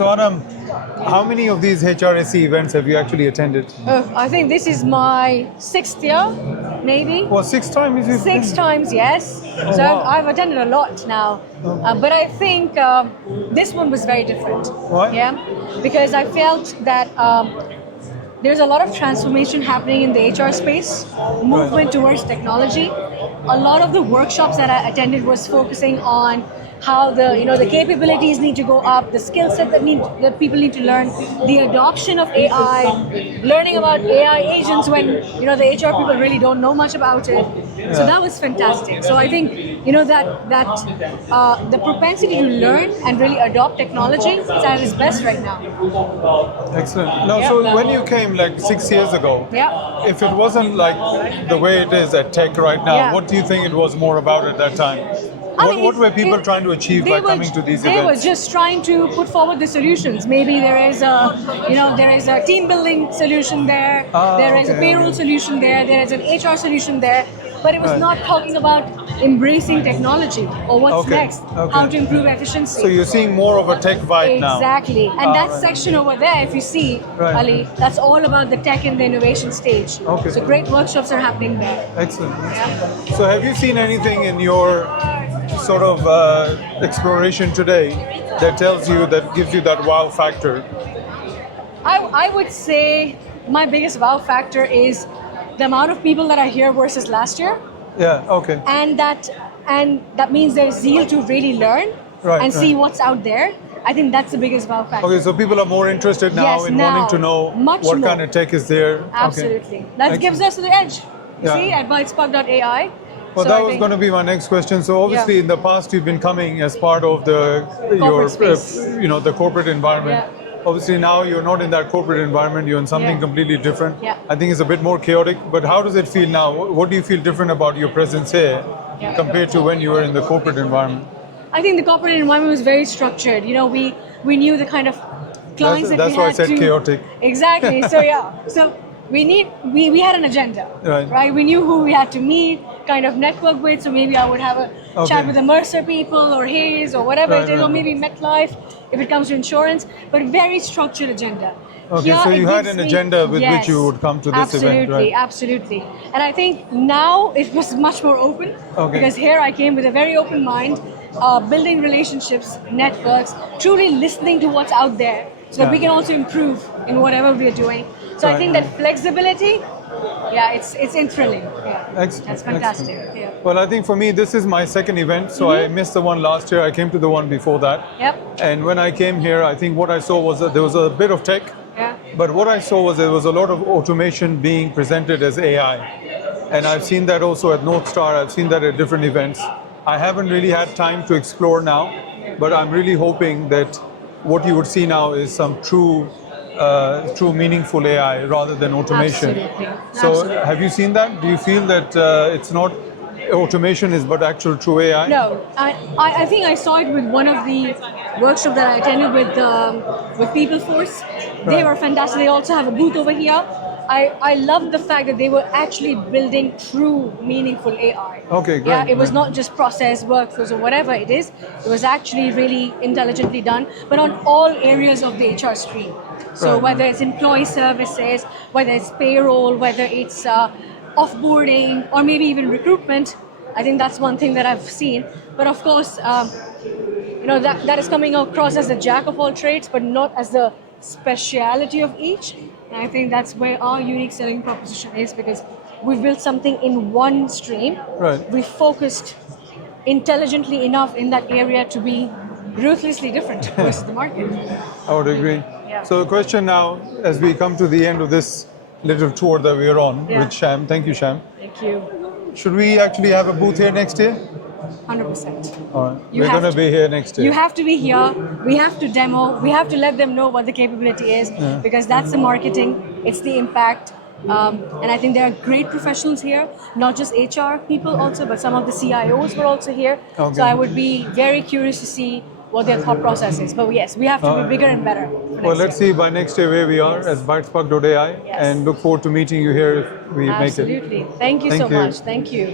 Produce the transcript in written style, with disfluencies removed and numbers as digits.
So Anam, how many of these HRSE events have you actually attended? I think this is my 6th year, maybe. Well, 6 times you've Six been? times, yes. Oh, So wow. I've attended a lot now. But I think this one was very different. Why? Yeah, because I felt that there's a lot of transformation happening in the HR space, movement towards technology. A lot of the workshops that I attended was focusing on how the capabilities need to go up, the skill set that people need to learn, the adoption of AI, learning about AI agents when the HR people really don't know much about it. So that was fantastic. So I think that the propensity to learn and really adopt technology is at its best right now. Excellent. Now, Yeah. so when you came like 6 years ago, Yeah. if it wasn't like the way it is at tech right now, Yeah. what do you think it was more about at that time? What were people trying to achieve by coming to these They were events? just trying to put forward the solutions. Maybe there is a team building solution there. There is a okay, payroll okay. solution there. There is an HR solution there. But it was Right. not talking about embracing technology or what's Okay, next, okay. how to improve efficiency. So you're seeing more of a tech vibe now. Exactly. And that right. section over there, if you see, Right. Ali, that's all about the tech and the innovation stage. Okay. So great workshops are happening there. Excellent. So have you seen anything in your sort of exploration today that gives you that wow factor? I would say my biggest wow factor is the amount of people that are here versus last year, Yeah, okay. and that means there's zeal to really learn Right, and see right. what's out there. I think that's the biggest wow factor. Okay, so people are more interested now Yes, in now, wanting to know much what more. kind of tech is there. Absolutely. Okay. That gives us the edge. You Yeah. see, at byteSpark.ai. Well, So that I was think- going to be my next question. So obviously, Yeah. in the past, you've been coming as part of your space. the corporate environment. Yeah. Obviously, now you're not in that corporate environment. You're in something Yeah. completely different. Yeah. I think it's a bit more chaotic. But how does it feel now? What do you feel different about your presence here Yeah. compared to when you were in the corporate environment? I think the corporate environment was very structured. We knew the kind of clients That's we why I had said to. chaotic. Exactly. So yeah. So we had an agenda. Right. We knew who we had to meet, kind of network with. So maybe I would have a Okay. chat with the Mercer people or Hayes or whatever Right, it is, or right. maybe MetLife if it comes to insurance. But very structured agenda. Okay, Here, so it you had gives an me- agenda with yes, which you would come to this event, right? Absolutely. And I think now it was much more open Okay. because here I came with a very open mind, building relationships, networks, truly listening to what's out there so that we Yeah. can also improve in whatever we are doing. So I Right, think right. that flexibility, yeah, it's thrilling. Yeah. Excellent. That's fantastic. Excellent. Yeah. Well, I think for me, this is my second event. So I missed the one last year. I came to the one before that. Yep. And when I came here, I think what I saw was that there was a bit of tech. Yeah. But what I saw was there was a lot of automation being presented as AI. And I've seen that also at North Star. I've seen that at different events. I haven't really had time to explore now, but I'm really hoping that what you would see now is some true meaningful AI rather than automation. Absolutely. So Absolutely. have you seen that? Do you feel that it's not automation is but actual true AI? No, I think I saw it with one of the workshops that I attended with PeopleForce. They Right. were fantastic. They also have a booth over here. I loved the fact that they were actually building true, meaningful AI. Okay, great, Yeah, it was great. not just process, workflows, or whatever it is. It was actually really intelligently done, but on all areas of the HR stream. So Right, whether right. it's employee services, whether it's payroll, whether it's offboarding, or maybe even recruitment, I think that's one thing that I've seen. But of course, that is coming across as the jack of all trades, but not as the speciality of each. And I think that's where our unique selling proposition is, because we've built something in one stream. Right. We've focused intelligently enough in that area to be ruthlessly different versus the market. I would agree. Yeah. So the question now, as we come to the end of this little tour that we are on Yeah. with Sham, thank you, Sham. Thank you. Should we actually have a booth here next year? 100%. All right. You We're have going to to. be here next year. You have to be here. We have to demo. We have to let them know what the capability is, because that's the marketing. It's the impact. And I think there are great professionals here, not just HR people also, but some of the CIOs were also here. Okay. So I would be very curious to see what their thought process is. But yes, we have to be bigger and better. for Well, next let's year. see by next year where we are as byteSpark.ai, Yes. and look forward to meeting you here if we make it. Absolutely. Thank you Thank so you. much. Thank you.